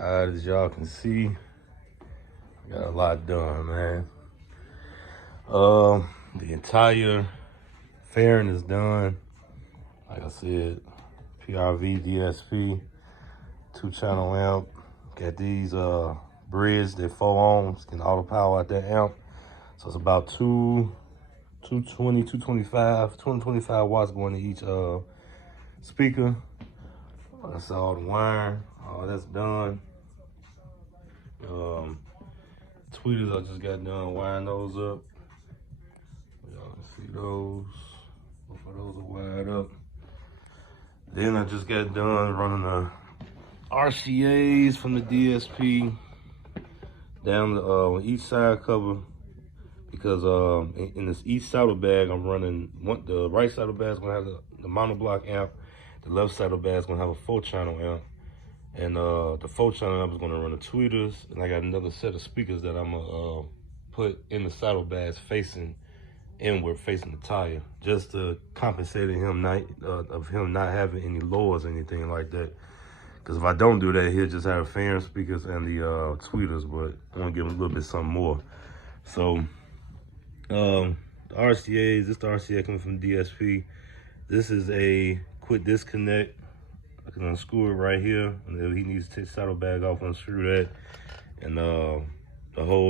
As y'all can see, I got a lot done, man. The entire fairing is done. Like I said, PRV DSP, 2-channel amp. Got these bridges, they're 4 ohms, can auto power out that amp. So it's about 225 watts going to each speaker. That's all the wiring, all that's done. Tweeters I just got done wiring those up. Y'all can see those. Both of those are wired up. Then I just got done running the RCAs from the DSP down the each side cover, because in this each saddle bag I'm running the right saddle bag is gonna have the monoblock amp, the left saddle bag is gonna have a 4-channel amp, and the 4-channel amp is gonna run the tweeters, and I got another set of speakers that I'm gonna put in the saddle bags facing inward, facing the tire, just to compensate him not having any lowers or anything like that. Because if I don't do that, he'll just have fairing speakers and the tweeters, but I want to give him a little bit something more. So the RCAs, this is the RCA coming from DSP. This is a quick disconnect. I can unscrew it right here, and if he needs to take the saddle bag off, unscrew that, and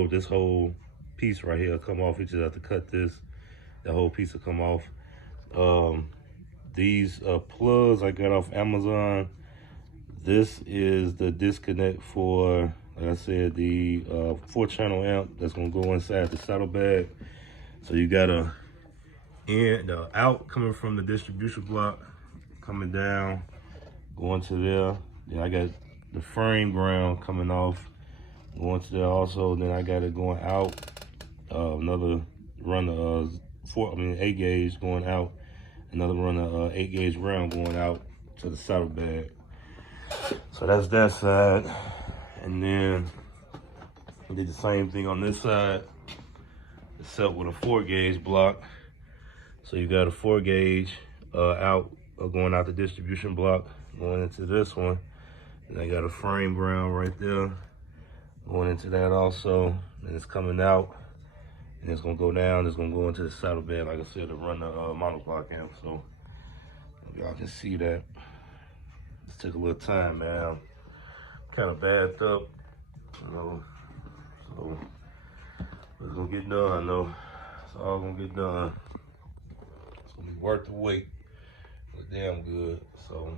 this whole piece right here will come off. You just have to cut this. The whole piece will come off. These plugs I got off Amazon. This is the disconnect for, like I said, the 4-channel amp that's gonna go inside the saddle bag. So you got the out coming from the distribution block, coming down, going to there. Then I got the frame ground coming off, going to there also. Then I got it going out. Another run of 8 gauge going out. Another run of 8 gauge round going out to the saddle bag. So that's that side. And then I did the same thing on this side, except with a 4 gauge block. So you got a 4 gauge going out the distribution block, going into this one. And I got a frame ground right there, going into that also. And it's coming out, and it's gonna go down. It's gonna go into the saddle bag, like I said, to run the monoblock amp. So y'all can see that. This took a little time, man. Kind of backed up, you know. So it's gonna get done, though. It's all gonna get done. It's gonna be worth the wait. It's damn good. So